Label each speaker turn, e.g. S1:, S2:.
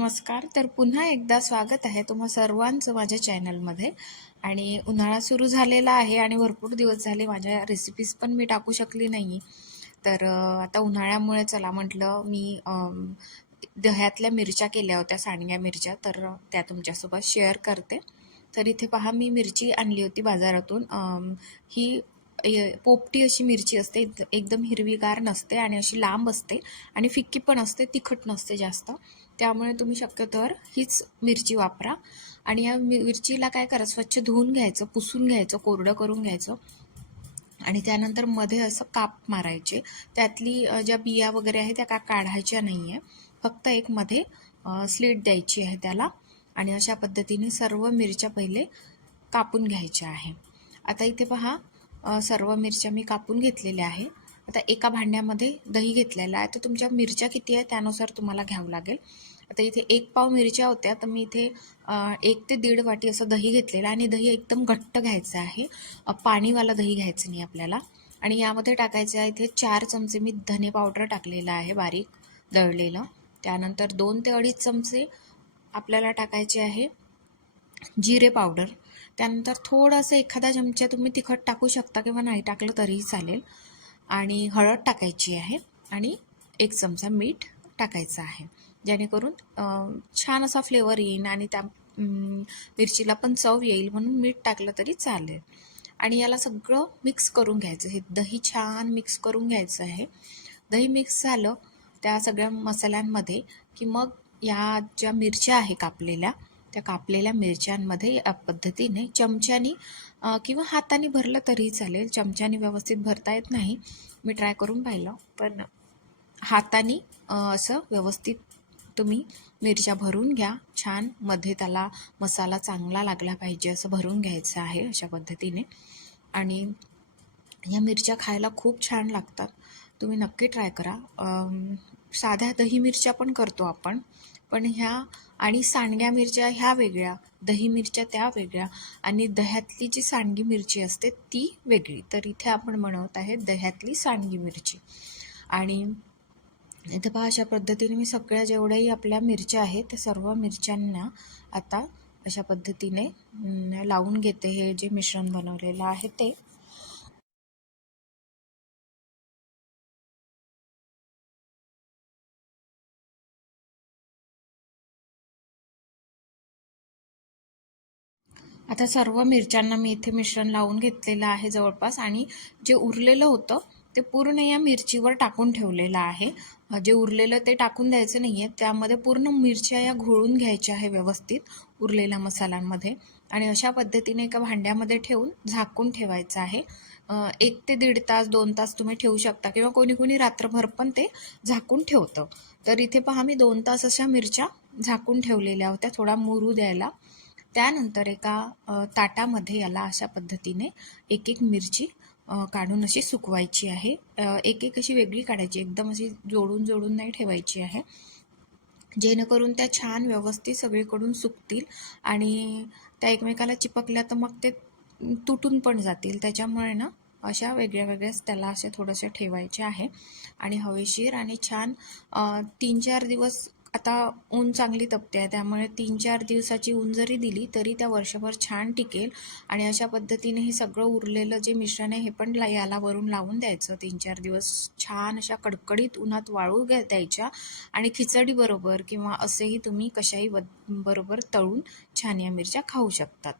S1: नमस्कार. तर पुन्हा एकदा स्वागत आहे तुम्हा सर्वांचं माझ्या चॅनलमध्ये. आणि उन्हाळा सुरू झालेला आहे आणि भरपूर दिवस झाले माझ्या रेसिपीज पण मी टाकू शकली नाही तर आता उन्हाळ्यामुळे चला म्हटलं मी दह्यातल्या मिरच्या केल्या होत्या सांडग्या मिरच्या. तर त्या तुमच्यासोबत शेअर करते. तर इथे पहा मी मिरची आणली होती बाजारातून. ही पोपटी अशी मिरची असते एकदम हिरवीगार नसते आणि अशी लांब असते आणि फिक्की पण असते तिखट नसते जास्त. त्यामुळे तुम्ही शक्यतोवर हीच मिरची वापरा. आणि या मि- मिरचीला काय करा स्वच्छ धुवून घ्यायचं पुसून घ्यायचं कोरडं करून घ्यायचं. आणि त्यानंतरमध्ये असं काप मारायचे. त्यातली ज्या बिया वगैरे आहे त्या का काढायच्या नाही आहे फक्त एक मध्ये स्लीट द्यायची आहे त्याला. आणि अशा पद्धतीने सर्व मिरच्या पहिले कापून घ्यायच्या आहे. आता इथे पहा सर्व मिरच्या मी कापून घेतलेल्या आहे. आता एका भांड्यामध्ये दही घेतलेलं आहे. तर तुमच्या मिरच्या किती आहे त्यानुसार तुम्हाला घ्यावं लागेल. आता इथे एक पाव मिरच्या होत्या तर मी इथे एक ते दीड वाटी असं दही घेतलेलं आहे. आणि दही एकदम घट्ट घ्यायचं आहे. पाणीवाला दही घ्यायचं नाही आपल्याला. आणि यामध्ये टाकायचं आहे इथे चार चमचे मी धने पावडर टाकलेलं आहे बारीक दळलेलं. त्यानंतर दोन ते अडीच चमचे आपल्याला टाकायचे आहे जिरे पावडर. त्यानंतर थोडंसं एखादा चमचा तुम्ही तिखट टाकू शकता किंवा नाही टाकलं तरीही चालेल. आणि हळद टाकायची आहे आणि एक चमचा मीठ टाकायचं आहे. जेणेकरून छान असा फ्लेवर येईल आणि त्या मिरचीला पण चव येईल म्हणून मीठ टाकलं तरी चालेल. आणि याला सगळं मिक्स करून घ्यायचं हे दही छान मिक्स करून घ्यायचं आहे. दही मिक्स झालं त्या सगळ्या मसाल्यांमध्ये की मग या ज्या मिरच्या आहे कापलेल्या त्या कापलेल्या मिरच्यांमध्ये या पद्धतीने चमच्यानी किंवा हाताने भरलं तरीही चालेल. चमच्याने व्यवस्थित भरता येत नाही. मी ट्राय करून पाहिलं. पण हाताने असं व्यवस्थित तुम्ही मिरच्या भरून घ्या. छानमध्ये त्याला मसाला चांगला लागला पाहिजे असं भरून घ्यायचं आहे अशा पद्धतीने. आणि या मिरच्या खायला खूप छान लागतात. तुम्ही नक्की ट्राय करा. साध्या दही मिरच्या पण करतो आपण. पण ह्या आणि सांडग्या मिरच्या ह्या वेगळ्या दही मिरच्या त्या वेगळ्या आणि दह्यातली जी सांडगी मिरची असते ती वेगळी. तर इथे आपण बनवत आहे दह्यातली सांडगी मिरची. आणि इथे पहा अशा पद्धतीने मी सगळ्या जेवढ्याही आपल्या मिरच्या आहेत त्या सर्व मिरच्यांना आता अशा पद्धतीने लावून घेते हे जे मिश्रण बनवलेलं आहे ते. आता सर्व मिरच्यांना मी इथे मिश्रण लावून घेतलेलं आहे जवळपास आणि जे उरलेलं होतं ते पूर्ण या मिरचीवर टाकून ठेवलेलं आहे. जे उरलेलं ते टाकून द्यायचं नाही आहे त्यामध्ये पूर्ण मिरच्या या घोळून घ्यायच्या आहे व्यवस्थित उरलेल्या मसाल्यांमध्ये. आणि अशा पद्धतीने एका भांड्यामध्ये ठेवून झाकून ठेवायचं आहे. एक ते दीड तास दोन तास तुम्ही ठेवू शकता किंवा कोणी कोणी रात्रभर पण ते झाकून ठेवतं. तर इथे पहा मी दोन तास अशा मिरच्या झाकून ठेवलेल्या होत्या. थोडा मुरू द्यायला. त्यानंतर एका ताटामध्ये याला अशा पद्धतीने एक एक मिरची काढून अशी सुकवायची आहे. एक एक अशी वेगळी काढायची एकदम अशी जोडून जोडून नाही ठेवायची आहे. जेणेकरून त्या छान व्यवस्थित सगळीकडून सुकतील आणि त्या एकमेकाला चिपकल्या तर मग ते तुटून पण जातील. त्याच्यामुळे ना अशा वेगळ्या वेगळ्याच त्याला अशा थोडंसं ठेवायच्या आहे. आणि हवेशीर आणि छान तीन चार दिवस आता ऊन चांगली तपते आहे त्यामुळे तीन चार दिवसाची ऊन जरी दिली तरी त्या वर्षभर छान टिकेल. आणि अशा पद्धतीने हे सगळं उरलेलं जे मिश्रण आहे हे पण ला- याला वरून लावून द्यायचं. तीन चार दिवस छान अशा कडकडीत उन्हात वाळू घ्या द्यायच्या. आणि खिचडीबरोबर किंवा असेही तुम्ही कशाही ब- बरोबर तळून छान या मिरच्या खाऊ शकतात.